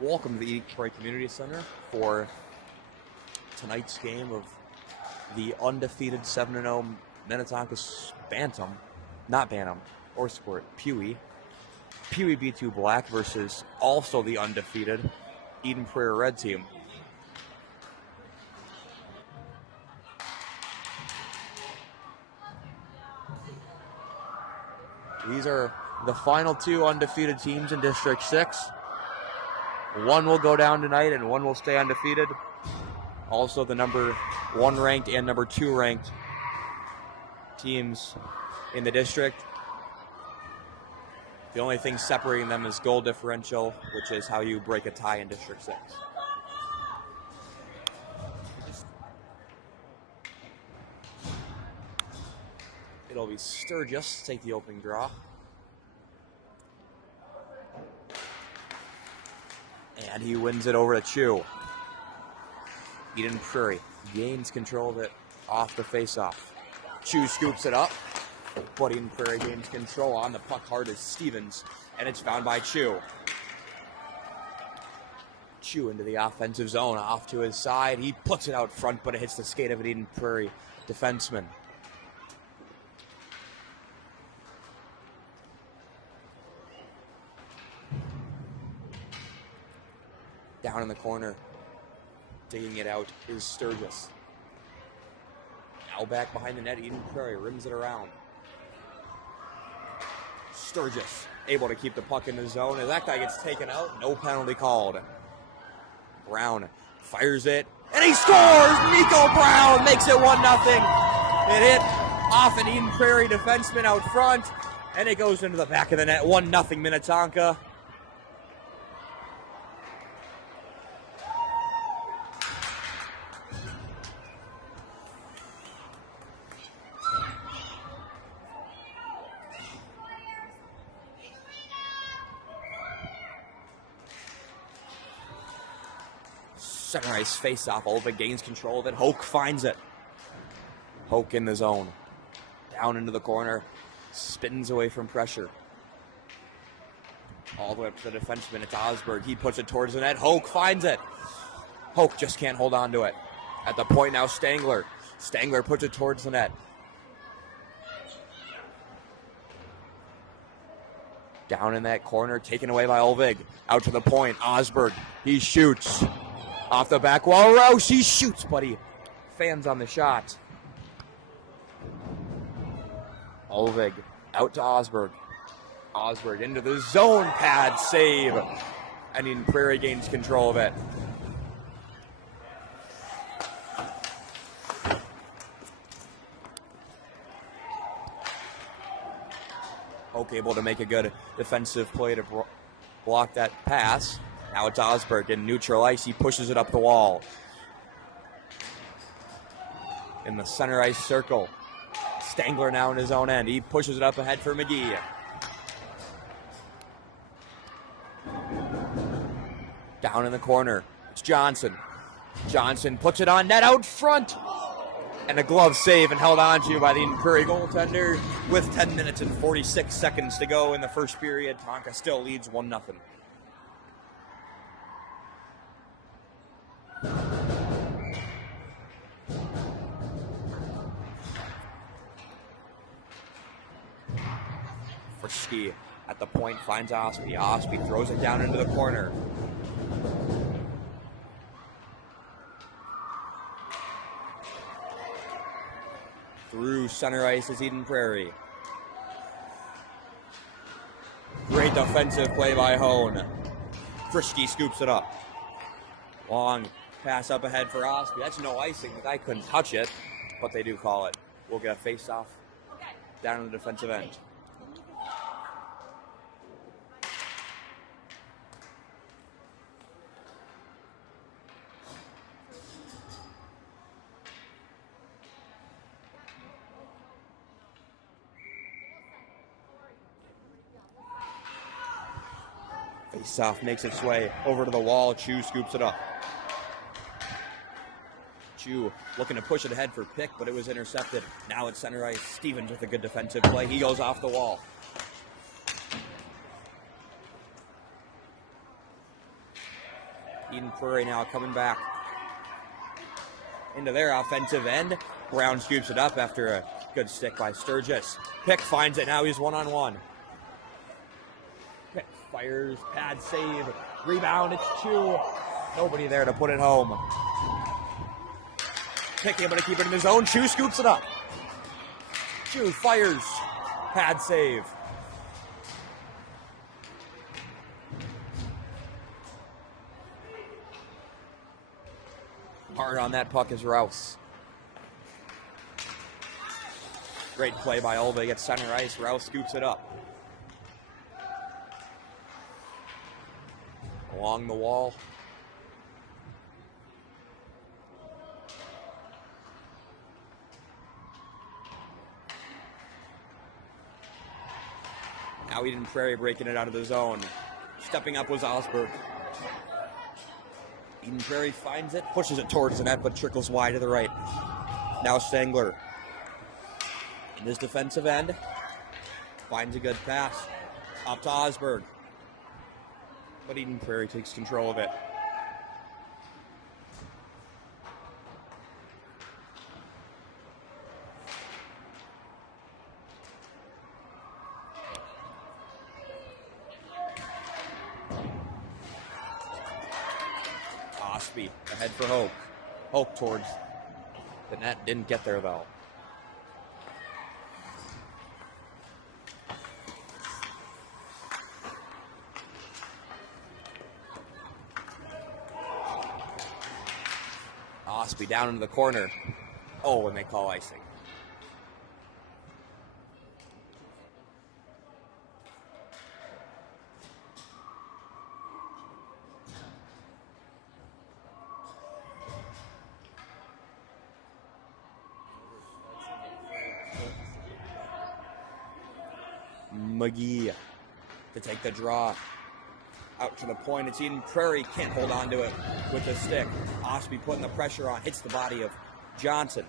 Welcome to the Prairie Community Center for tonight's game of the undefeated 7-0 Minnetonka Bantam, not Bantam, or Sport, PWB2 Black versus also the undefeated Eden Prairie Red team. These are the final two undefeated teams in District 6. One will go down tonight and one will stay undefeated. Also the number 1 ranked and number 2 ranked teams in the district. The only thing separating them is goal differential, which is how you break a tie in District 6. It'll be Sturgis to take the opening draw. And he wins it over to Chu. Eden Prairie gains control of it off the faceoff. Chu scoops it up, but Eden Prairie gains control on the puck. Hard is Stevens, and it's found by Chu. Chu into the offensive zone, off to his side. He puts it out front, but it hits the skate of an Eden Prairie defenseman. Down in the corner, digging it out is Sturgis. Now back behind the net, Eden Prairie rims it around. Sturgis able to keep the puck in the zone. As that guy gets taken out, no penalty called. Brown fires it, and he scores! Nico Brown makes it 1-0. It hit off an Eden Prairie defenseman out front, and it goes into the back of the net. 1-0 Minnetonka. Center ice face-off. Olvig gains control of it. Hoke finds it. Hoke in the zone. Down into the corner. Spins away from pressure. All the way up to the defenseman. It's Osberg. He puts it towards the net. Hoke finds it. Hoke just can't hold on to it. At the point now, Stangler. Stangler puts it towards the net. Down in that corner. Taken away by Olvig. Out to the point. Osberg. He shoots. Off the back wall, Roche, he shoots, but he fans on the shot. Olvig out to Osberg. Osberg into the zone pad save. And Eden Prairie gains control of it. Oak able to make a good defensive play to block that pass. Now it's Osberg in neutral ice. He pushes it up the wall. In the center ice circle. Stangler now in his own end. He pushes it up ahead for McGee. Down in the corner. It's Johnson. Johnson puts it on net out front. And a glove save and held on to by the Eden Prairie goaltender with 10 minutes and 46 seconds to go in the first period. Tonka still leads 1-0. Frisky at the point finds Osby. Osby throws it down into the corner. Through center ice is Eden Prairie. Great defensive play by Hone. Frisky scoops it up. Long pass up ahead for Osby. That's no icing. The guy couldn't touch it, but they do call it. We'll get a face-off down in the defensive end. Face-off makes its way over to the wall. Chu scoops it up. Chu looking to push it ahead for pick, but it was intercepted. Now it's center ice. Stevens with a good defensive play. He goes off the wall. Eden Prairie now coming back into their offensive end. Brown scoops it up after a good stick by Sturgis. Pick finds it, now he's one-on-one. Pick fires, pad save, rebound, it's Chu. Nobody there to put it home. Pick able to keep it in his own, Chu scoops it up. Chu fires, pad save. Hard on that puck is Rouse. Great play by Olvig at center ice. Rouse scoops it up. Along the wall. Now Eden Prairie breaking it out of the zone. Stepping up was Osberg. Eden Prairie finds it, pushes it towards the net, but trickles wide to the right. Now Stengler. In his defensive end. Finds a good pass. Up to Osberg. But Eden Prairie takes control of it. Osby ahead for Hope. Hope towards the net. Didn't get there though. Osby down into the corner. Oh, and they call icing. McGee to take the draw. Out to the point, it's Eden Prairie, can't hold on to it with the stick. Osby putting the pressure on, hits the body of Johnson.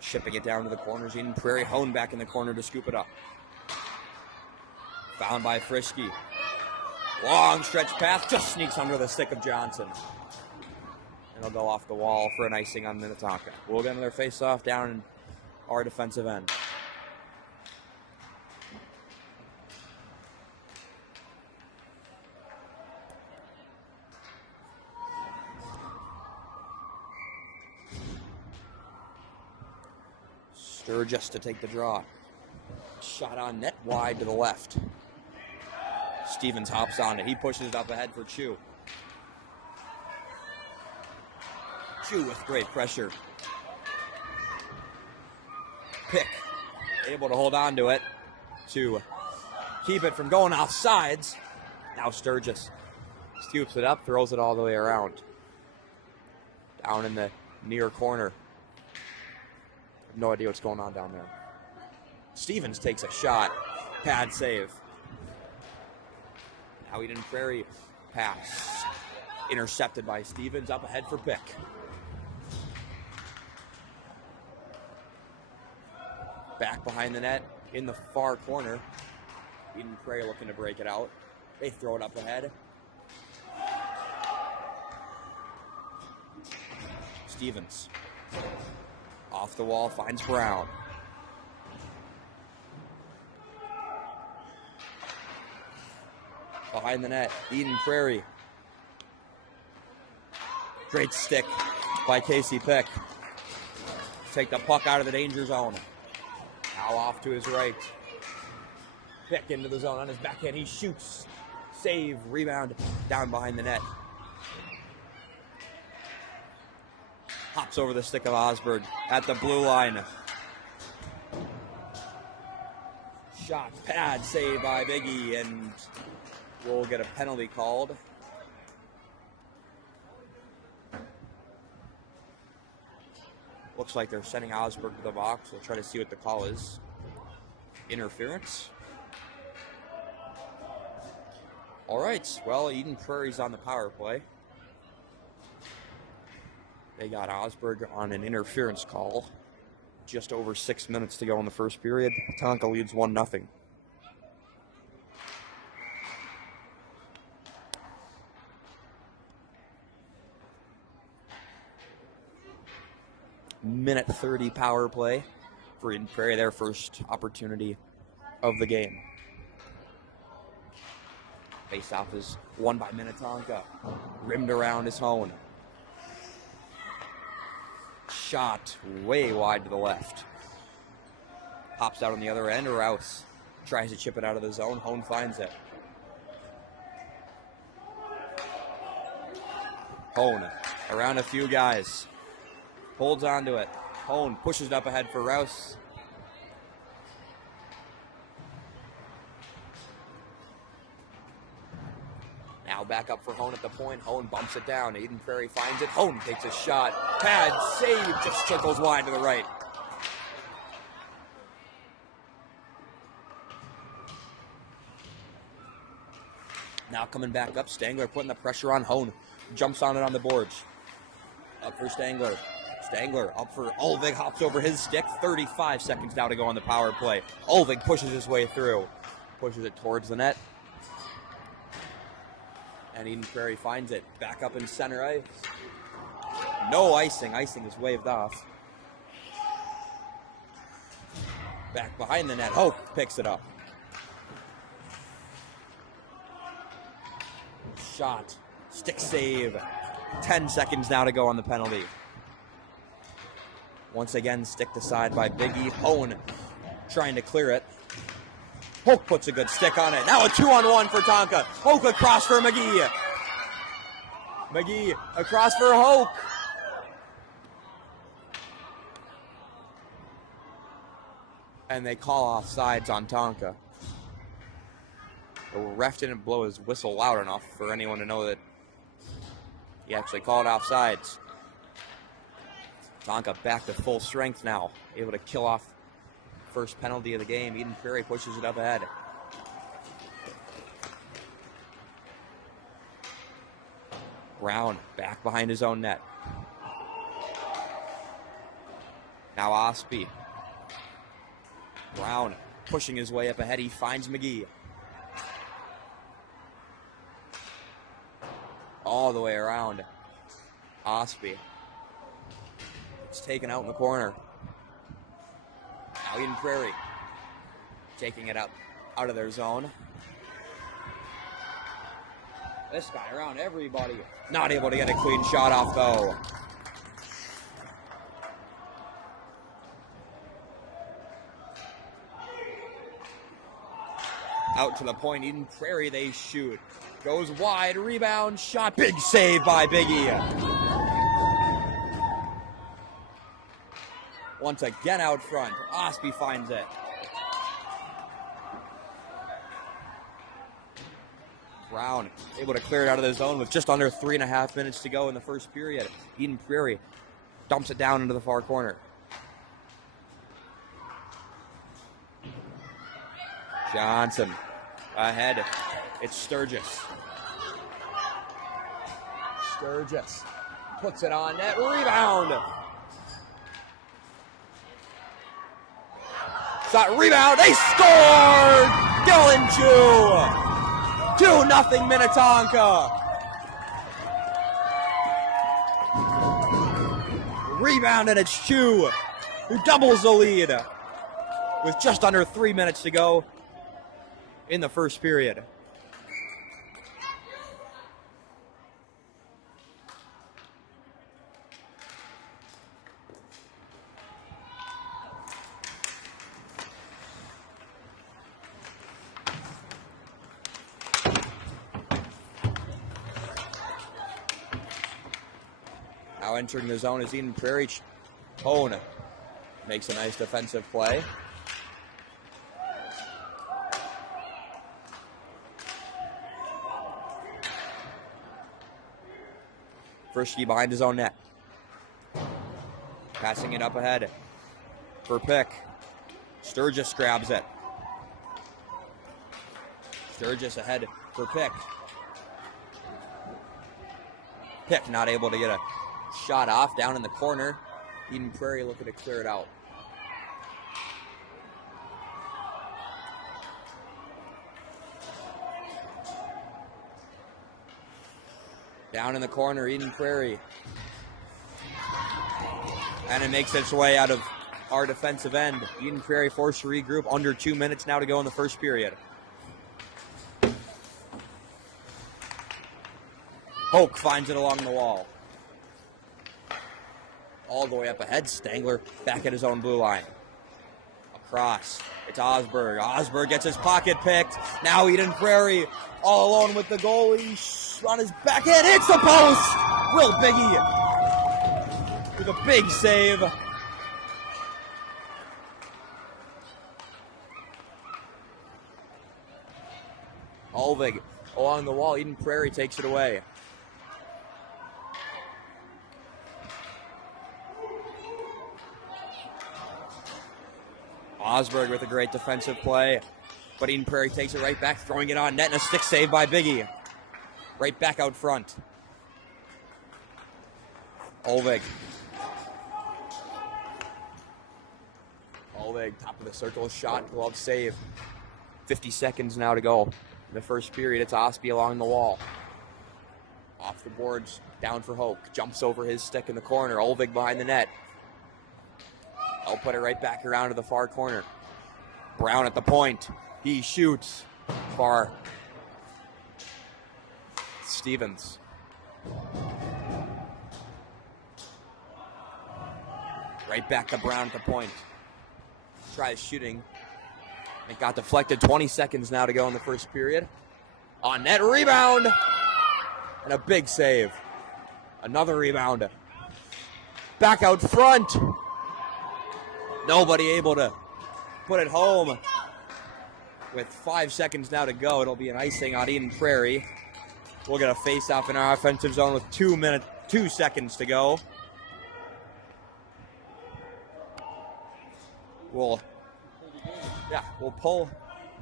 Shipping it down to the corners, Eden Prairie honed back in the corner to scoop it up. Found by Frischke. Long stretch pass, just sneaks under the stick of Johnson. And it'll go off the wall for an icing on Minnetonka. We'll get another face-off down in our defensive end. Sturgis to take the draw. Shot on net wide to the left. Stevens hops on it. He pushes it up ahead for Chu. Chu with great pressure. Pick able to hold on to it to keep it from going off sides. Now Sturgis scoops it up, throws it all the way around. Down in the near corner. No idea what's going on down there. Stevens takes a shot. Pad save. Now Eden Prairie pass. Intercepted by Stevens. Up ahead for Pick. Back behind the net in the far corner. Eden Prairie looking to break it out. They throw it up ahead. Stevens. Off the wall, finds Brown. Behind the net, Eden Prairie. Great stick by Casey Pick. Take the puck out of the danger zone. Now off to his right. Pick into the zone on his backhand. He shoots. Save, rebound, down behind the net. Hops over the stick of Osberg at the blue line. Shot, pad, save by Biggie, and we'll get a penalty called. Looks like they're sending Osberg to the box. We'll try to see what the call is. Interference. All right, well, Eden Prairie's on the power play. They got Osberg on an interference call. Just over 6 minutes to go in the first period. Tonka leads 1-0. minute 30 power play for Eden Prairie, their first opportunity of the game. Face-off is won by Minnetonka. Rimmed around is Hone. Shot way wide to the left. Pops out on the other end. Rouse tries to chip it out of the zone. Hone finds it. Hone around a few guys. Holds onto it. Hone pushes it up ahead for Rouse. Now back up for Hone at the point. Hone bumps it down. Eden Prairie finds it. Hone takes a shot. Pad save, just trickles wide to the right. Now coming back up, Stangler putting the pressure on Hone. Jumps on it on the boards. Up for Stangler. Stangler up for Ulvig, hops over his stick. 35 seconds now to go on the power play. Ulvig pushes his way through. Pushes it towards the net. And Eden Prairie finds it. Back up in center ice. No icing. Icing is waved off. Back behind the net. Hope picks it up. Shot. Stick save. 10 seconds now to go on the penalty. Once again, sticked aside by Biggie. Hone trying to clear it. Hoke puts a good stick on it. Now a 2-on-1 for Tonka. Hoke across for McGee. McGee across for Hoke. And they call offsides on Tonka. The ref didn't blow his whistle loud enough for anyone to know that he actually called offsides. Tonka back to full strength now, able to kill off first penalty of the game. Eden Prairie pushes it up ahead. Brown back behind his own net. Now Ospey. Brown pushing his way up ahead. He finds McGee. All the way around. Ospey. It's taken out in the corner. Now Eden Prairie taking it out of their zone. This guy around everybody. Not able to get a clean shot off though. Out to the point, Eden Prairie, they shoot. Goes wide, rebound, shot, big save by Biggie. Once again out front, Ospey finds it. Brown able to clear it out of the zone with just under 3.5 minutes to go in the first period. Eden Prairie dumps it down into the far corner. Johnson ahead. It's Sturgis. Sturgis puts it on net. Rebound. Shot, rebound. They scored. Dylan Chu. 2-0 Minnetonka. Rebound, and it's Chu who doubles the lead with just under 3 minutes to go in the first period. Now entering the zone is Eden Prairie. Hone makes a nice defensive play. Frischke behind his own net. Passing it up ahead for Pick. Sturgis grabs it. Sturgis ahead for Pick. Pick not able to get a shot off down in the corner. Eden Prairie looking to clear it out. Down in the corner, Eden Prairie. And it makes its way out of our defensive end. Eden Prairie forced to regroup. Under 2 minutes now to go in the first period. Hoke finds it along the wall. All the way up ahead. Stangler back at his own blue line. Across. It's Osberg. Osberg gets his pocket picked. Now Eden Prairie all alone with the goalie on his backhand. Hits the post. Will Biggie with a big save. Olvig along the wall. Eden Prairie takes it away. Osberg with a great defensive play. But Eden Prairie takes it right back, throwing it on net, and a stick save by Biggie. Right back out front. Olvig. Olvig, top of the circle, shot, glove save. 50 seconds now to go. In the first period, it's Ospie along the wall. Off the boards, down for Hoke. Jumps over his stick in the corner. Olvig behind the net. I'll put it right back around to the far corner. Brown at the point. He shoots far. Stevens. Right back to Brown at the point. Tries shooting. It got deflected. 20 seconds now to go in the first period. On net, rebound. And a big save. Another rebound. Back out front. Nobody able to put it home. With 5 seconds now to go, it'll be an icing on Eden Prairie. We'll get a face-off in our offensive zone with 2 seconds to go. We'll pull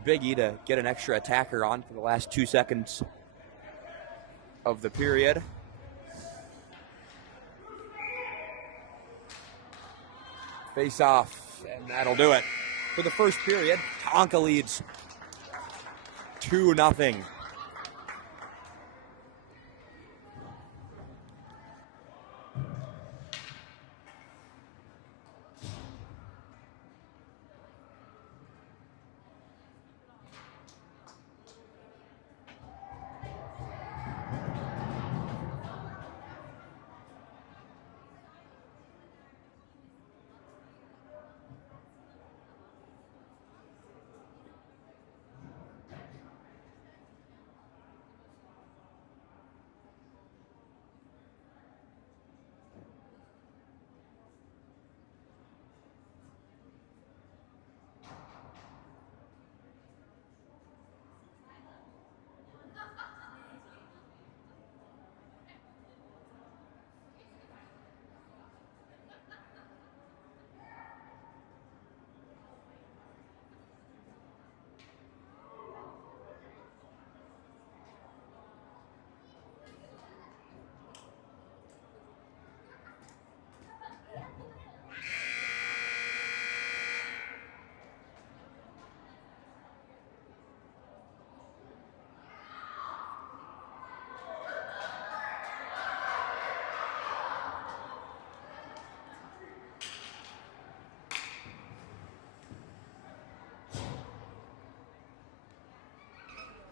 Biggie to get an extra attacker on for the last 2 seconds of the period. Face off, and that'll do it. For the first period, Tonka leads 2-0.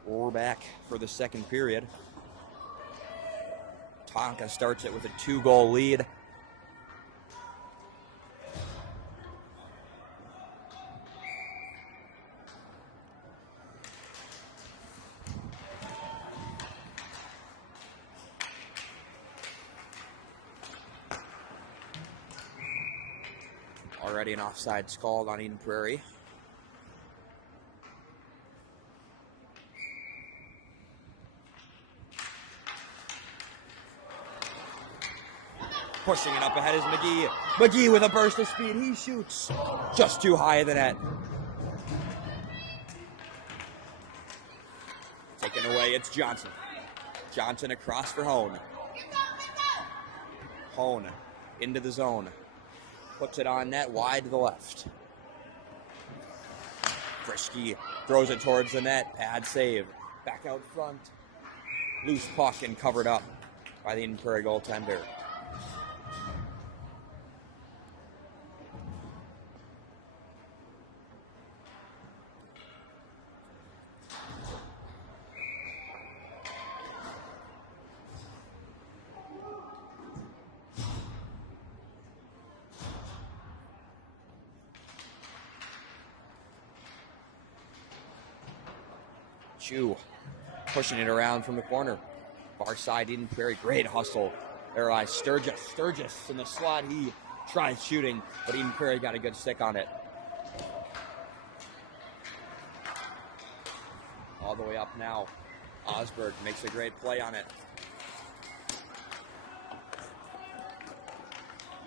We're back for the second period. Tonka starts it with a 2-goal lead. Already an offsides called on Eden Prairie. Pushing it up ahead is McGee. McGee with a burst of speed. He shoots just too high of the net. Taken away, it's Johnson. Johnson across for Hone. Hone into the zone. Puts it on net, wide to the left. Frischke throws it towards the net. Pad save. Back out front. Loose puck and covered up by the Eden Prairie goaltender. Chu pushing it around from the corner. Far side, Eden Prairie, great hustle. There lies Sturgis in the slot. He tries shooting, but Eden Prairie got a good stick on it. All the way up now. Osberg makes a great play on it.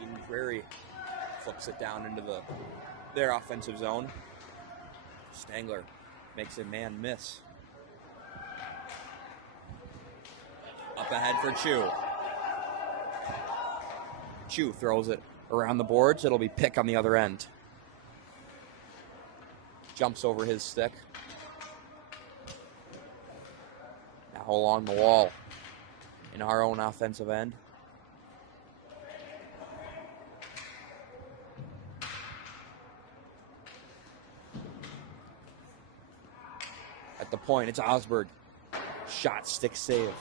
Eden Prairie flips it down into their offensive zone. Stangler makes a man miss. Up ahead for Chu. Chu throws it around the boards. It'll be Pick on the other end. Jumps over his stick. Now along the wall in our own offensive end. At the point, it's Osberg. Shot, stick, save.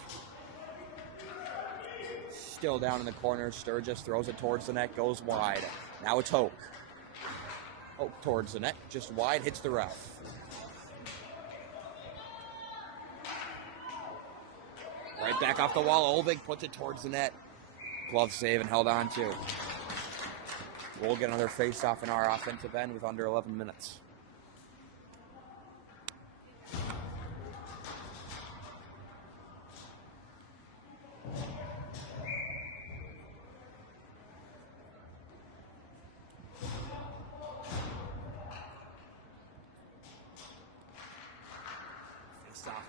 Still down in the corner. Sturgis throws it towards the net, goes wide. Now it's Hoke. Hoke towards the net, just wide, hits the ref. Right back off the wall. Olvig puts it towards the net. Glove save and held on to. We'll get another face-off in our offensive end with under 11 minutes.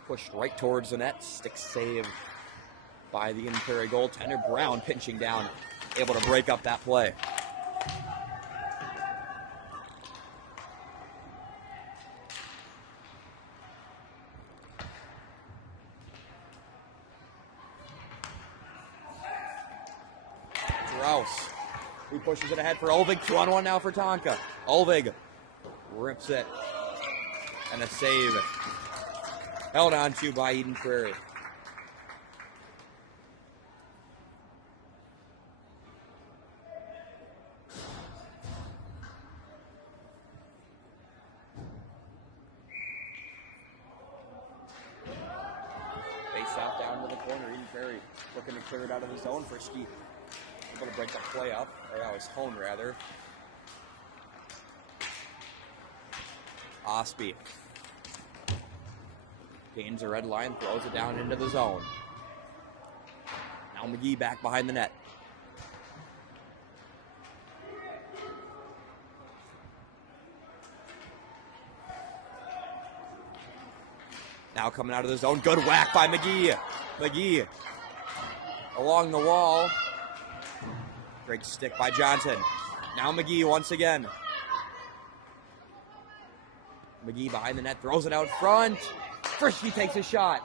Pushed right towards the net. Stick save by the Eden Prairie goaltender. Brown pinching down, able to break up that play. Rouse, who pushes it ahead for Olvig. 2-on-1 now for Tonka. Olvig rips it. And a save. Held on to by Eden Prairie. Face out down to the corner. Eden Prairie looking to clear it out of the zone. Frisky able to break the play up. Or that was Hone, rather. Osby gains a red line, throws it down into the zone. Now McGee back behind the net. Now coming out of the zone, good whack by McGee. McGee along the wall. Great stick by Johnson. Now McGee once again. McGee behind the net, throws it out front. Frisky takes a shot.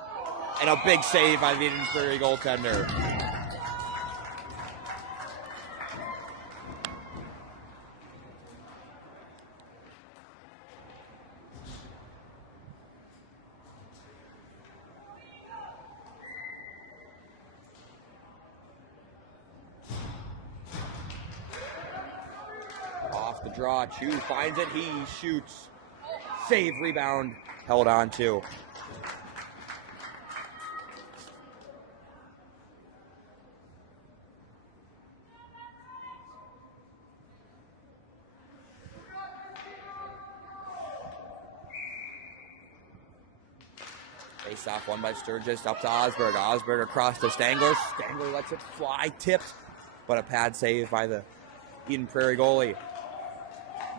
And a big save by the Eden Prairie goaltender. Off the draw, Chu finds it, he shoots. Save, rebound, held on to. Face off one by Sturgis, up to Osberg. Osberg across to Stangler. Stangler lets it fly, tipped, but a pad save by the Eden Prairie goalie.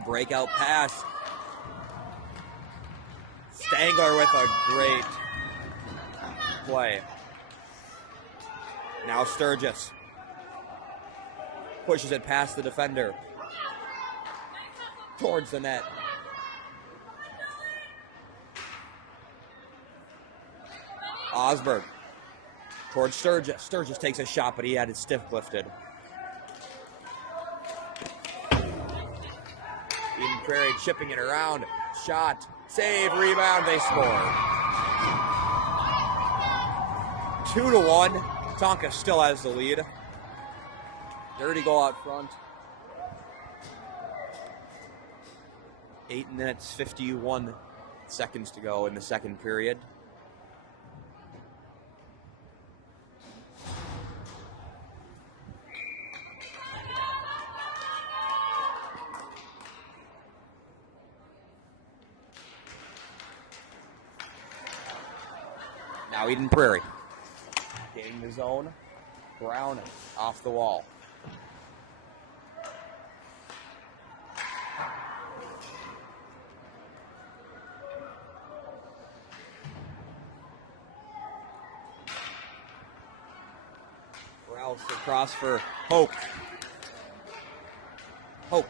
Breakout pass. Stangler with a great play. Now Sturgis pushes it past the defender towards the net. Osberg towards Sturgis. Sturgis takes a shot, but he had it stiff lifted. Eden Prairie chipping it around. Shot. Save, rebound, they score. 2-1. Tonka still has the lead. Dirty goal out front. 8 minutes, 51 seconds to go in the second period. Now Eden Prairie. Gaining the zone. Brown off the wall. Rouse across for Hoke. Hoke.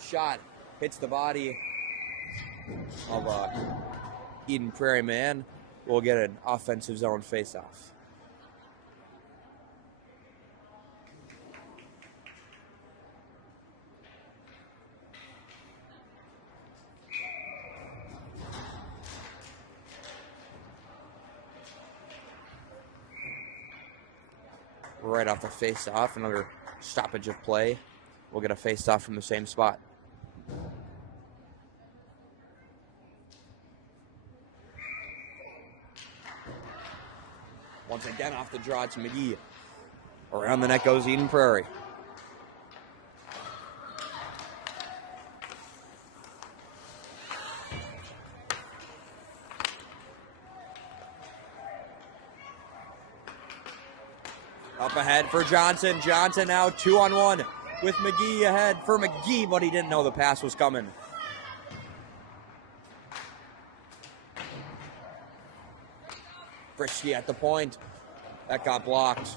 Shot. Hits the body of Eden Prairie man. We'll get an offensive zone face-off. Right off the face-off, another stoppage of play. We'll get a face-off from the same spot. Once again off the draw, it's McGee. Around the net goes Eden Prairie. Up ahead for Johnson. Johnson now 2-on-1 with McGee ahead for McGee, but he didn't know the pass was coming. Frisky at the point. That got blocked.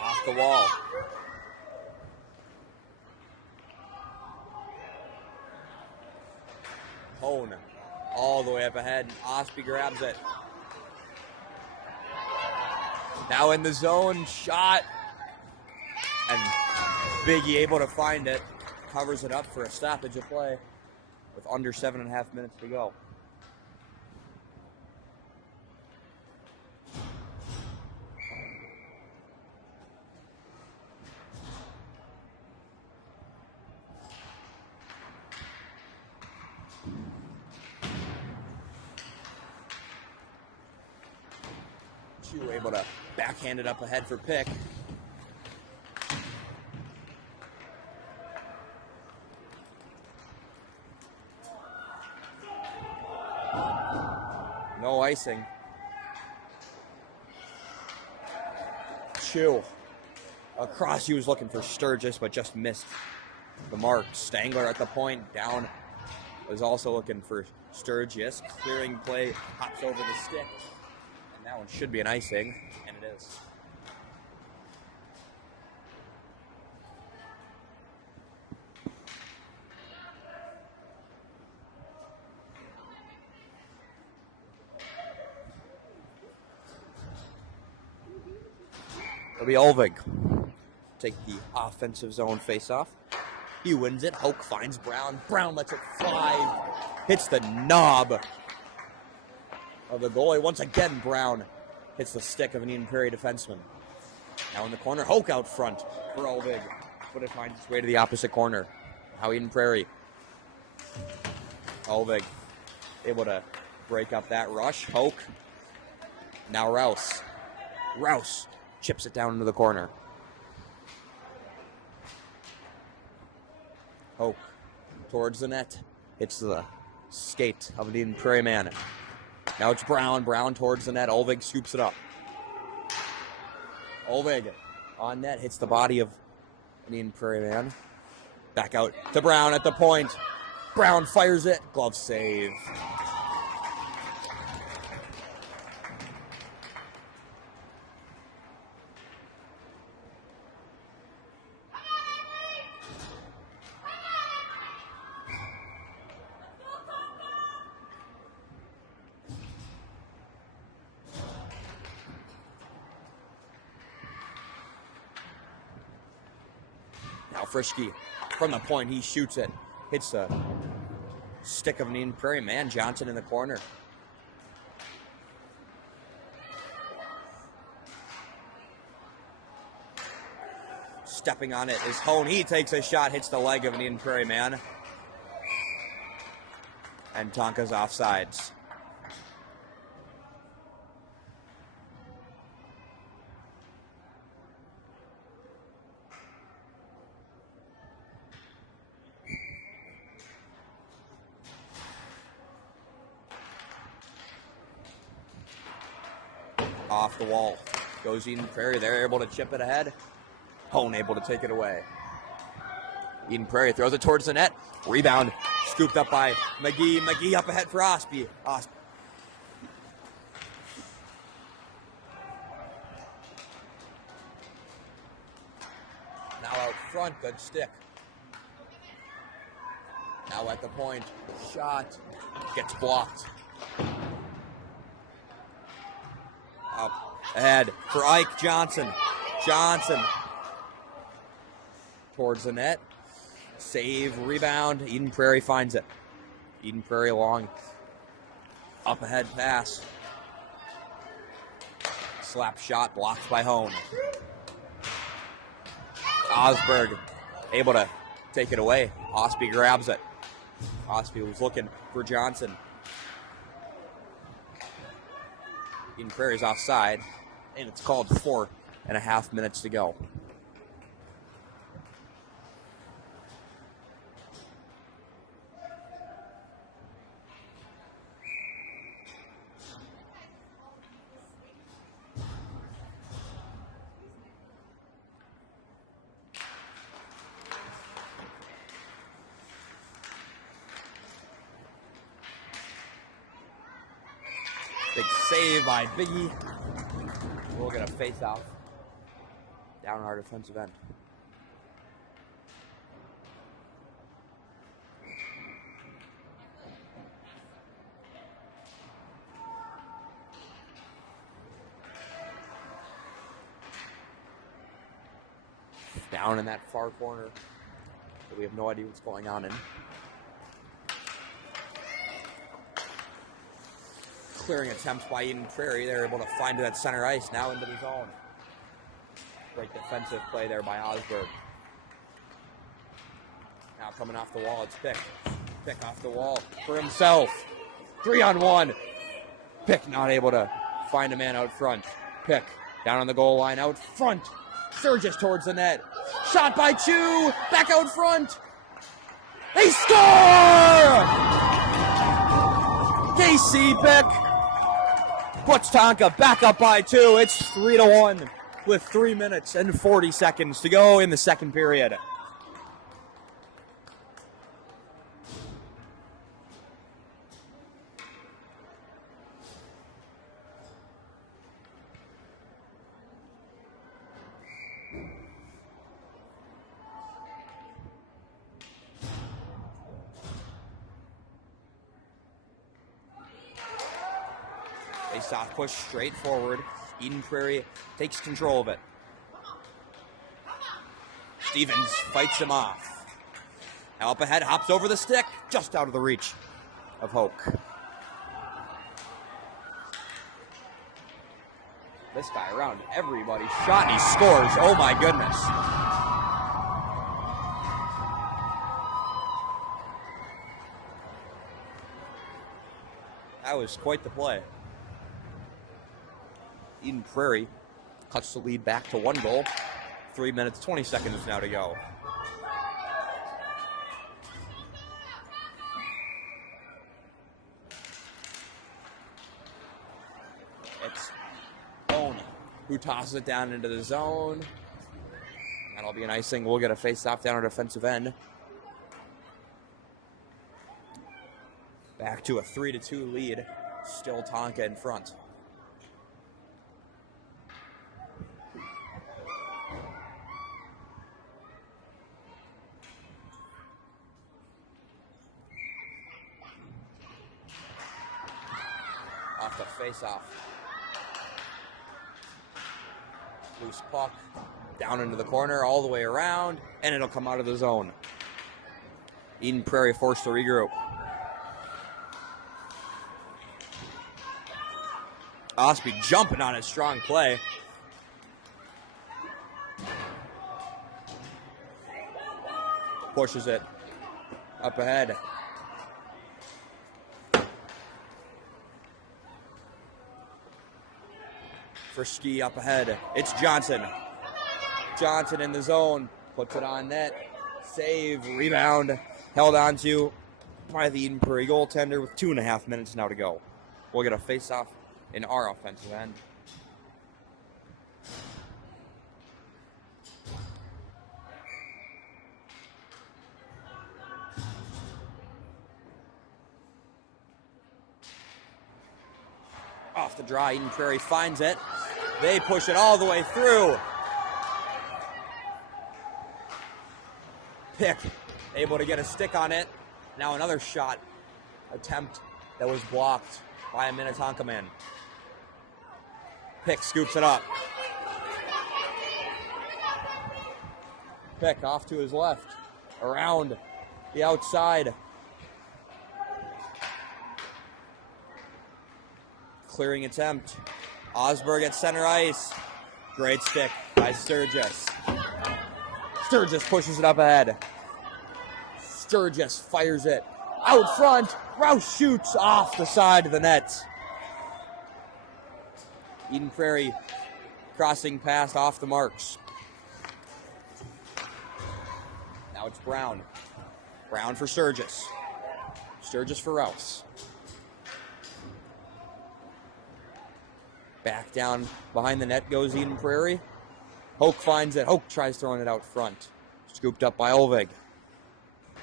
Off the wall. Hone all the way up ahead. Osby grabs it. Now in the zone, shot. And Biggie able to find it. Covers it up for a stoppage of play with under 7.5 minutes to go. Able to backhand it up ahead for pick. No icing. Chew. Across, he was looking for Sturgis, but just missed the mark. Stangler at the point, down. Was also looking for Sturgis. Clearing play, hops over the stick. That one should be an icing, and it is. It'll be Olvig. Take the offensive zone face-off. He wins it. Hoke finds Brown. Brown lets it fly. Hits the knob of the goalie. Once again, Brown hits the stick of an Eden Prairie defenseman. Now in the corner, Hoke out front for Olvig. But it finds its way to the opposite corner. Now Eden Prairie. Olvig able to break up that rush. Hoke. Now Rouse. Rouse chips it down into the corner. Hoke towards the net. Hits the skate of an Eden Prairie man. Now it's Brown. Brown towards the net. Olvig scoops it up. Olvig on net. Hits the body of an Eden Prairie man. Back out to Brown at the point. Brown fires it. Glove save. Now Frischke from the point, he shoots it. Hits the stick of an Eden Prairie man. Johnson in the corner. Stepping on it is Hone. He takes a shot, hits the leg of an Eden Prairie man. And Tonka's offsides. Off the wall goes Eden Prairie. They're able to chip it ahead. Hone able to take it away. Eden Prairie throws it towards the net. Rebound scooped up by McGee. McGee up ahead for Osby. Now out front, good stick. Now at the point, shot gets blocked. Up ahead for Ike Johnson. Johnson towards the net. Save, rebound. Eden Prairie finds it. Eden Prairie long. Up ahead pass. Slap shot blocked by Hone. Osberg able to take it away. Osby grabs it. Osby was looking for Johnson. Eden Prairie's offside, and it's called 4.5 minutes to go. Big save by Biggie. We'll get a face-off down our defensive end. Down in that far corner that we have no idea what's going on in. Clearing attempt by Eden Prairie. They're able to find it at center ice, now into the zone. Great defensive play there by Osberg. Now coming off the wall, it's Pick. Pick off the wall for himself. 3-on-1. Pick not able to find a man out front. Pick down on the goal line, out front. Surges towards the net. Shot by Chu. Back out front. They score! KC Pick puts Tonka back up by 2. It's 3-1 with 3 minutes and 40 seconds to go in the second period. Face-off push straight forward. Eden Prairie takes control of it. Stevens fights him off. Now up ahead, hops over the stick, just out of the reach of Hoke. This guy around everybody. Shot and he scores. Oh my goodness. That was quite the play. Eden Prairie cuts the lead back to 1 goal. 3 minutes, 20 seconds now to go. It's Bone who tosses it down into the zone. That'll be an icing. We'll get a face-off down our defensive end. Back to a 3-2 lead. Still Tonka in front. Off the face-off. Loose puck. Down into the corner, all the way around, and it'll come out of the zone. Eden Prairie forced to regroup. Osby jumping on his strong play. Pushes it up ahead. For Ski up ahead. It's Johnson. Johnson in the zone. Puts it on net. Save. Rebound. Held onto by the Eden Prairie goaltender with 2.5 minutes now to go. We'll get a face-off in our offensive end. off the draw. Eden Prairie finds it. They push it all the way through. Pick able to get a stick on it. Now another shot attempt that was blocked by a Minnetonka man. Pick scoops it up. Pick off to his left. Around the outside. Clearing attempt. Osberg at center ice. Great stick by Sturgis. Sturgis pushes it up ahead. Sturgis fires it out front. Rouse shoots off the side of the net. Eden Prairie crossing past off the marks. Now it's Brown. Brown for Sturgis. Sturgis for Rouse. Back down behind the net goes Eden Prairie. Hoke finds it. Hoke tries throwing it out front. Scooped up by Olvig.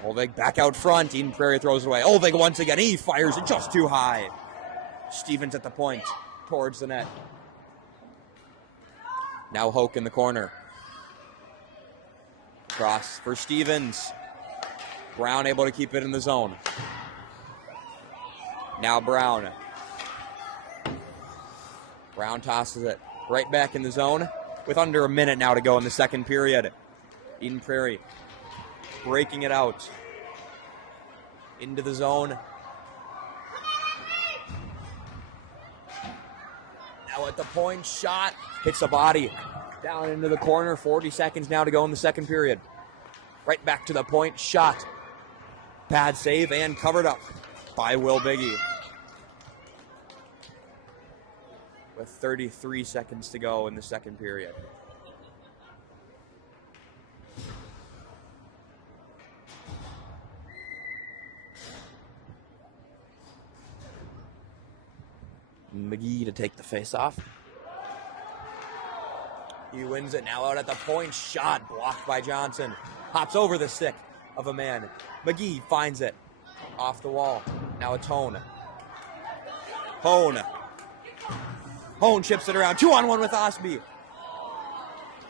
Olvig back out front. Eden Prairie throws it away. Olvig once again. He fires it just too high. Stevens at the point towards the net. Now Hoke in the corner. Cross for Stevens. Brown able to keep it in the zone. Now Brown. Brown tosses it right back in the zone with under a minute now to go in the second period. Eden Prairie breaking it out into the zone. Now at the point, shot hits the body down into the corner. 40 seconds now to go in the second period. Right back to the point, shot. Bad save and covered up by Will Biggie. With 33 seconds to go in the second period. McGee to take the face off. He wins it now out at the point. Shot blocked by Johnson. Hops over the stick of a man. McGee finds it off the wall. Now it's Hone. Hone chips it around. 2-on-1 with Osby.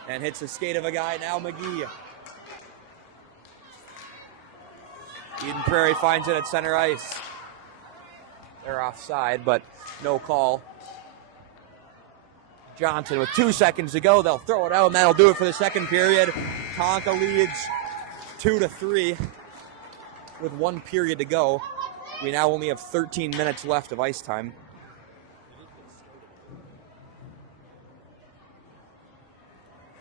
And hits the skate of a guy. Now McGee. Eden Prairie finds it at center ice. They're offside, but no call. Johnson with 2 seconds to go. They'll throw it out, and that'll do it for the second period. Tonka leads 2-3 with 1 period to go. We now only have 13 minutes left of ice time.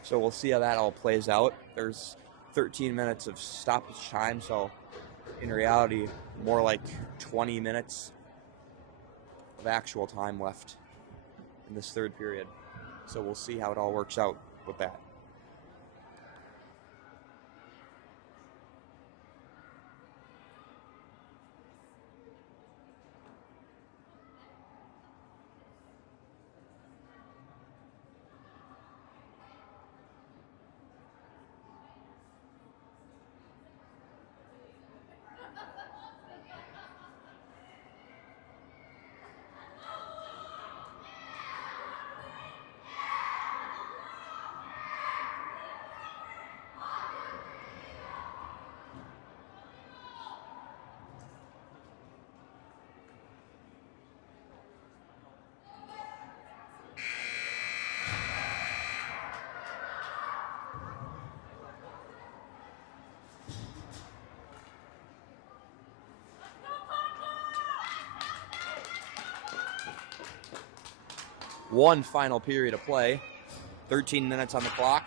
So we'll see how that all plays out. There's 13 minutes of stoppage time, so in reality, more like 20 minutes of actual time left in this third period. So we'll see how it all works out with that. One final period of play. 13 minutes on the clock.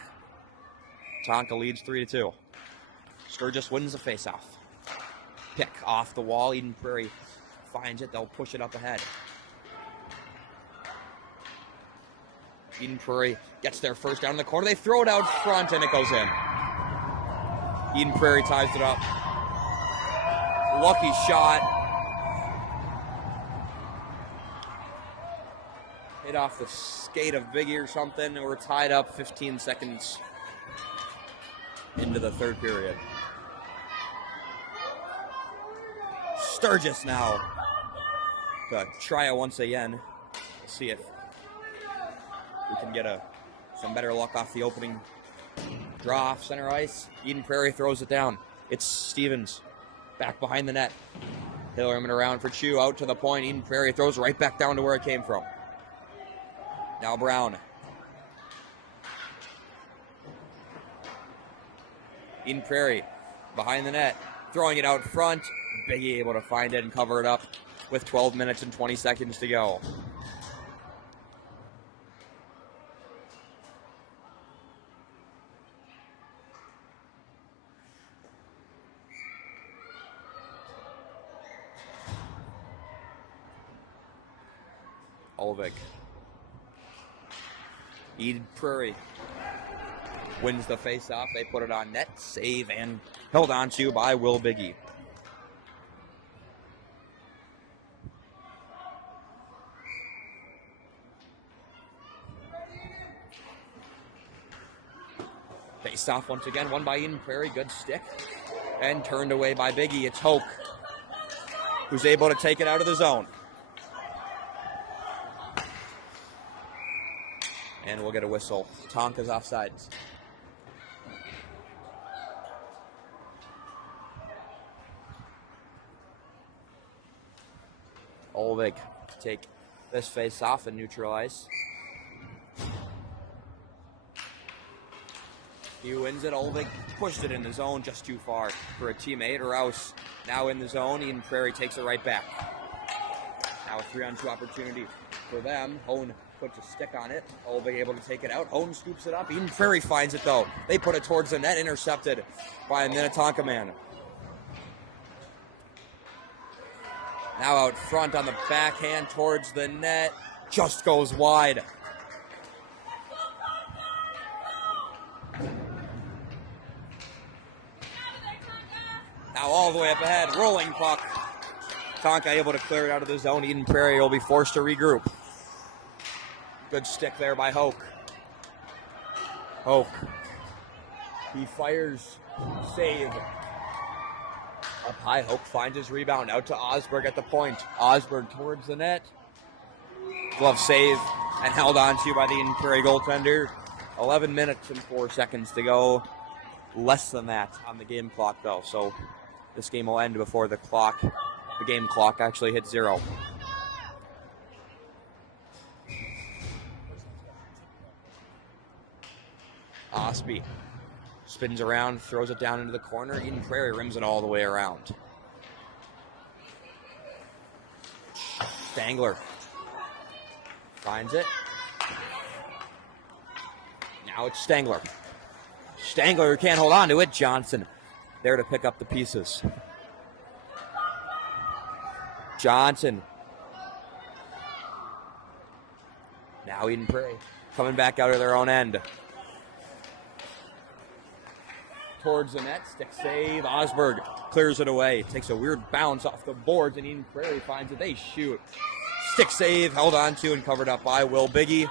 Tonka leads 3-2. Sturgis wins the faceoff. Pick off the wall. Eden Prairie finds it. They'll push it up ahead. Eden Prairie gets their first down in the corner. They throw it out front, and it goes in. Eden Prairie ties it up. Lucky shot. Hit off the skate of Biggie or something, and we're tied up 15 seconds into the third period. Sturgis now to try it once again. Let's see if we can get some better luck off the opening draw off center ice. Eden Prairie throws it down. It's Stevens back behind the net. Hillerman around for Chu, out to the point. Eden Prairie throws right back down to where it came from. Now Brown. Eden Prairie behind the net, throwing it out front. Biggie able to find it and cover it up with 12 minutes and 20 seconds to go. Olvik. Eden Prairie wins the face-off. They put it on net, save, and held on to by Will Biggie. Face-off once again, won by Eden Prairie. Good stick. And turned away by Biggie. It's Hoke, who's able to take it out of the zone. And we'll get a whistle. Tonka's offsides. Olvik take this face off and neutralize. He wins it. Olvik pushed it in the zone just too far for a teammate. Rouse now in the zone. Eden Prairie takes it right back. Now a 3-on-2 opportunity for them. Hone puts a stick on it. Olvik able to take it out. Hone scoops it up. Eden Prairie finds it though. They put it towards the net, intercepted by a Minnetonka man. Now out front on the backhand towards the net. Just goes wide. Now all the way up ahead. Rolling puck. Tonka able to clear it out of the zone. Eden Prairie will be forced to regroup. Good stick there by Hoke. Hoke. He fires. Save. Up high, Hoke finds his rebound. Out to Osberg at the point. Osberg towards the net. Glove save and held on to by the Eden Prairie goaltender. 11 minutes and 4 seconds to go. Less than that on the game clock though. So this game will end before the game clock actually hits 0. Osby spins around, throws it down into the corner. Eden Prairie rims it all the way around. Stangler finds it. Now it's Stangler. Stangler can't hold on to it. Johnson there to pick up the pieces. Johnson. Now Eden Prairie coming back out of their own end. Towards the net, stick save. Osberg clears it away. Takes a weird bounce off the boards, and Eden Prairie finds it. They shoot. Stick save, held on to and covered up by Will Biggie.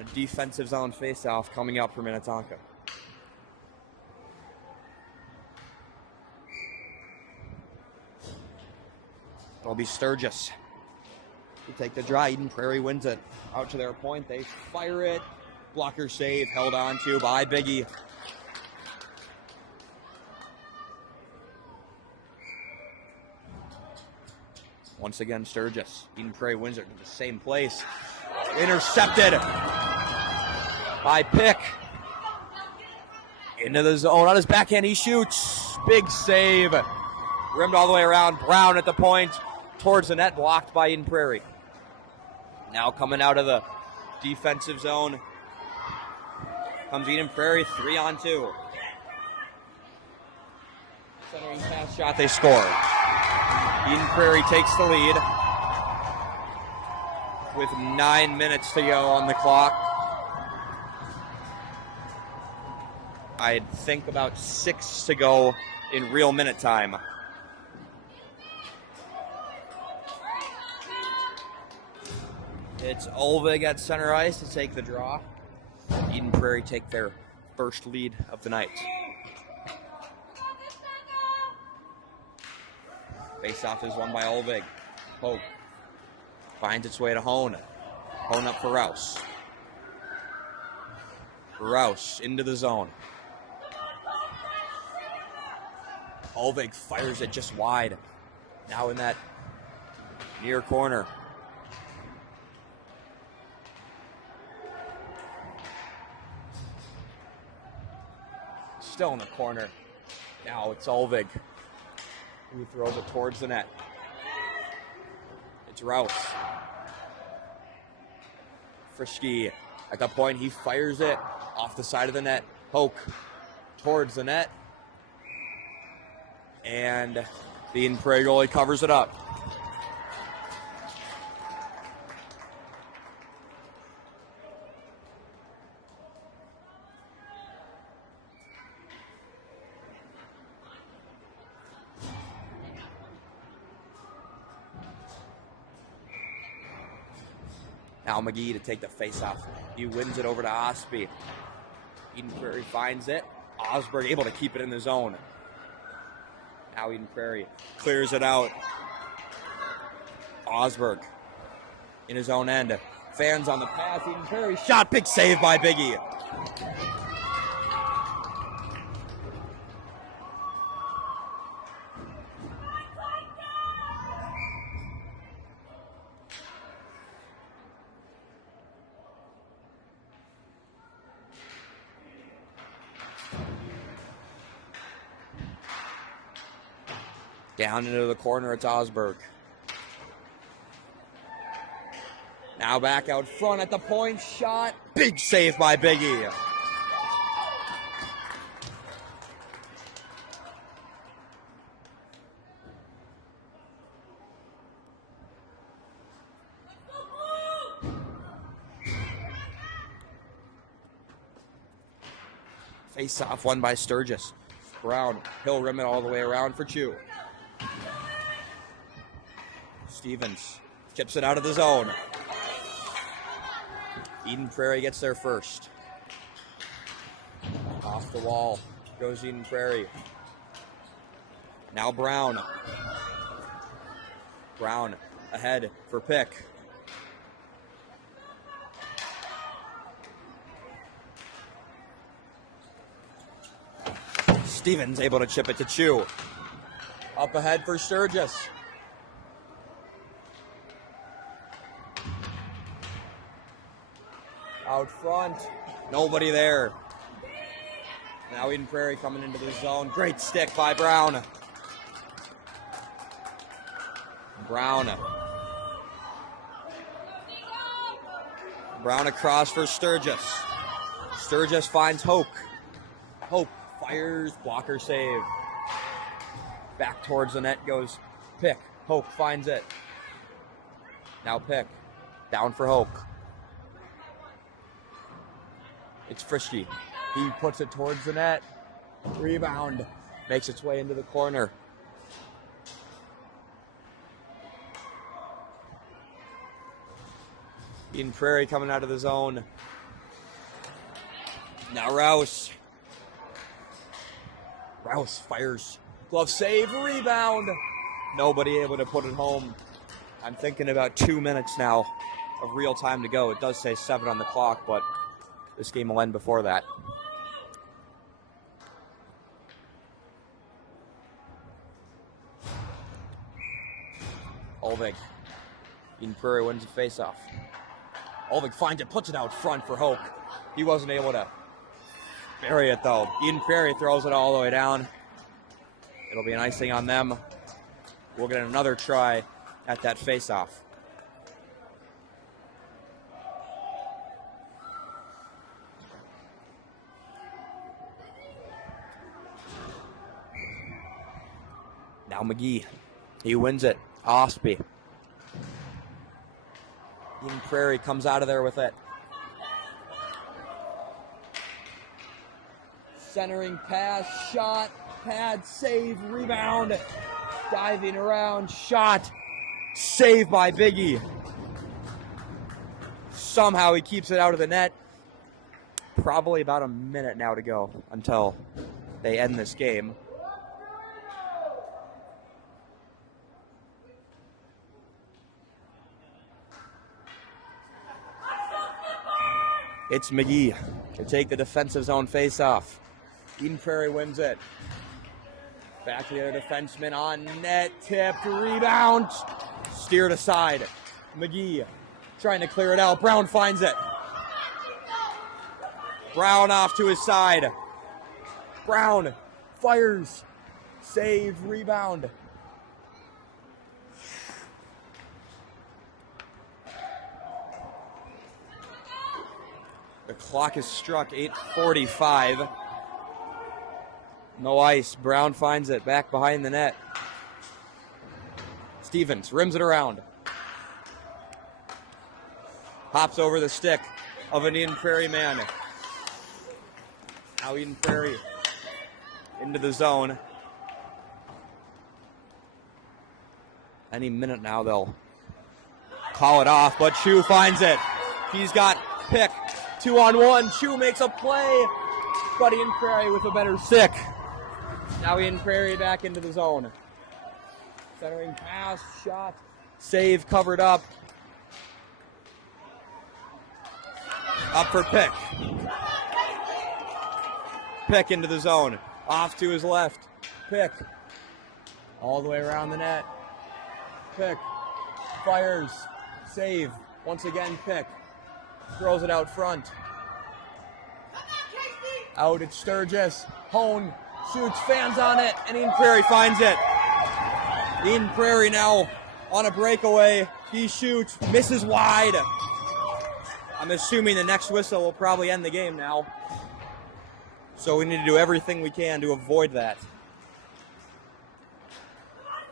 A defensive zone face-off coming up for Minnetonka. It'll be Sturgis to take the draw. Eden Prairie wins it. Out to their point, they fire it. Blocker save, held on to by Biggie. Once again, Sturgis. Eden Prairie wins it to the same place. Intercepted by Pick. Into the zone. On his backhand, he shoots. Big save. Rimmed all the way around. Brown at the point. Towards the net, blocked by Eden Prairie. Now coming out of the defensive zone comes Eden Prairie, 3-on-2. Centering pass shot, they score. Eden Prairie takes the lead with 9 minutes to go on the clock. I think about 6 to go in real minute time. It's Olvig at center ice to take the draw. Eden Prairie take their first lead of the night. Face-off is won by Olvig. Hope Finds its way to Hone. Hone up for Rouse. Rouse into the zone. Olvig fires it just wide. Now in that near corner. Still in the corner. Now it's Olvig who throws it towards the net. It's Rouse. Frischke at that point, he fires it off the side of the net. Hoke towards the net. And the Prairie goalie covers it up. Now McGee to take the face-off. He wins it over to Osby. Eden Prairie finds it. Osberg able to keep it in the zone. Now Eden Prairie clears it out. Osberg in his own end. Fans on the pass. Eden Prairie shot. Big save by Biggie. Down into the corner, it's Osberg. Now back out front at the point, shot. Big save by Biggie. Face off won by Sturgis. Brown, he'll rim it all the way around for Chu. Stevens chips it out of the zone. Eden Prairie gets there first. Off the wall goes Eden Prairie. Now Brown. Brown ahead for Pick. Stevens able to chip it to Chu. Up ahead for Sturgis. Out front, nobody there. Now Eden Prairie coming into the zone. Great stick by Brown. Brown across for Sturgis. Sturgis finds Hoke. Hoke fires, blocker save. Back towards the net goes Pick. Hoke finds it. Now Pick. Down for Hoke. It's Frischke. He puts it towards the net. Rebound. Makes its way into the corner. Eden Prairie coming out of the zone. Now Rouse. Rouse fires. Glove save. Rebound. Nobody able to put it home. I'm thinking about 2 minutes now of real time to go. It does say 7 on the clock, but this game will end before that. Olvig. Eden Prairie wins the faceoff. Olvig finds it, puts it out front for Hoke. He wasn't able to bury it though. Eden Prairie throws it all the way down. It'll be an icing on them. We'll get another try at that faceoff. Now McGee, he wins it. Osby. Eden Prairie comes out of there with it. Centering pass, shot, pad, save, rebound. Diving around, shot, save by Biggie. Somehow he keeps it out of the net. Probably about a minute now to go until they end this game. It's McGee to take the defensive zone face-off. Eden Prairie wins it. Back to the other defenseman on net, tipped, rebound, steered aside. McGee trying to clear it out. Brown finds it. Brown off to his side. Brown fires, save, rebound. The clock is struck, 8:45. No ice. Brown finds it back behind the net. Stevens rims it around. Hops over the stick of an Eden Prairie man. Now Eden Prairie into the zone. Any minute now they'll call it off, but Chu finds it. He's got pick. 2-on-1. Chu makes a play, but Eden Prairie with a better stick. Now Eden Prairie back into the zone. Centering pass, shot, save, covered up. Up for Pick. Pick into the zone. Off to his left. Pick. All the way around the net. Pick. Fires. Save. Once again, Pick. Throws it out front. Out at Sturgis. Hone shoots, fans on it, and Eden Prairie finds it. Eden Prairie now on a breakaway. He shoots, misses wide. I'm assuming the next whistle will probably end the game now. So we need to do everything we can to avoid that.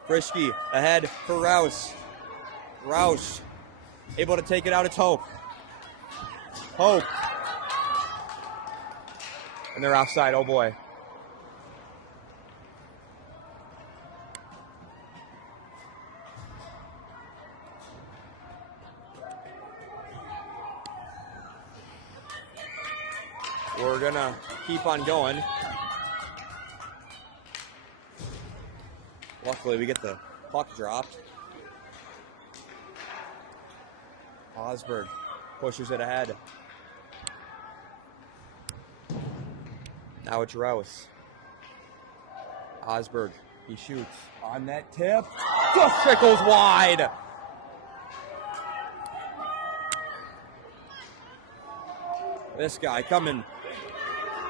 Frisky ahead for Rouse. Rouse able to take it out. It's Hope. Hope. And they're offside. Oh boy. We're gonna keep on going. Luckily, we get the puck dropped. Osberg pushes it ahead. Now it's Rouse. Osberg, he shoots on that tip. Just trickles wide. This guy coming,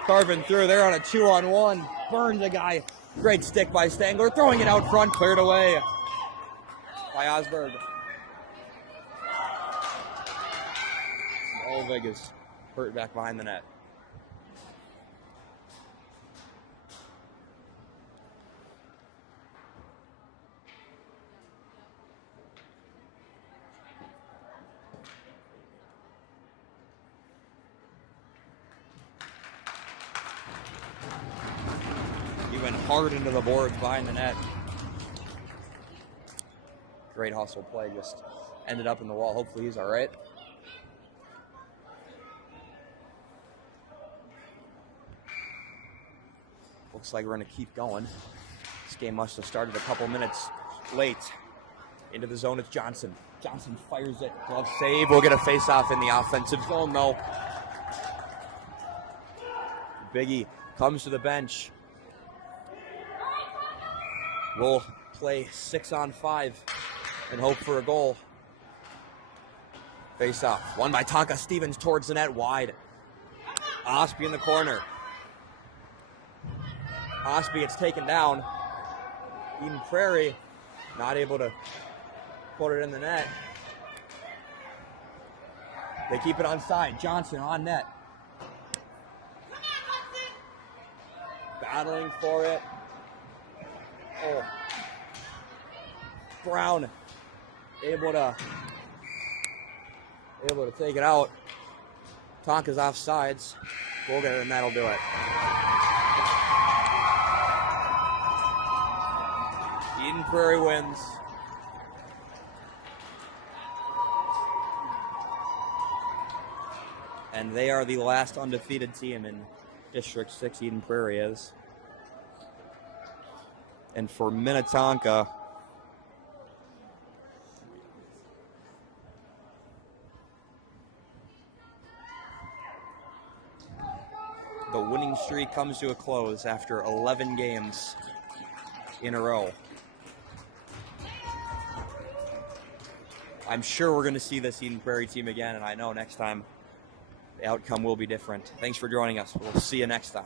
carving through there on a 2-on-1. Burns a guy. Great stick by Stangler. Throwing it out front, cleared away by Osberg. Olvig is hurt back behind the net. He went hard into the boards behind the net. Great hustle play, just ended up in the wall. Hopefully he's all right. Looks like we're going to keep going. This game must have started a couple minutes late. Into the zone, it's Johnson. Johnson fires it. Glove save. We'll get a face-off in the offensive zone, though. Biggie comes to the bench. We'll play 6-on-5 and hope for a goal. Face-off. Won by Tonka. Stevens towards the net, wide. Osby in the corner. Osby gets taken down. Eden Prairie not able to put it in the net. They keep it onside. Johnson on net. Battling for it. Oh. Brown able to take it out. Tonka's offsides. We'll get it, and that'll do it. Eden Prairie wins. And they are the last undefeated team in District 6, Eden Prairie is. And for Minnetonka, the winning streak comes to a close after 11 games in a row. I'm sure we're going to see this Eden Prairie team again, and I know next time the outcome will be different. Thanks for joining us. We'll see you next time.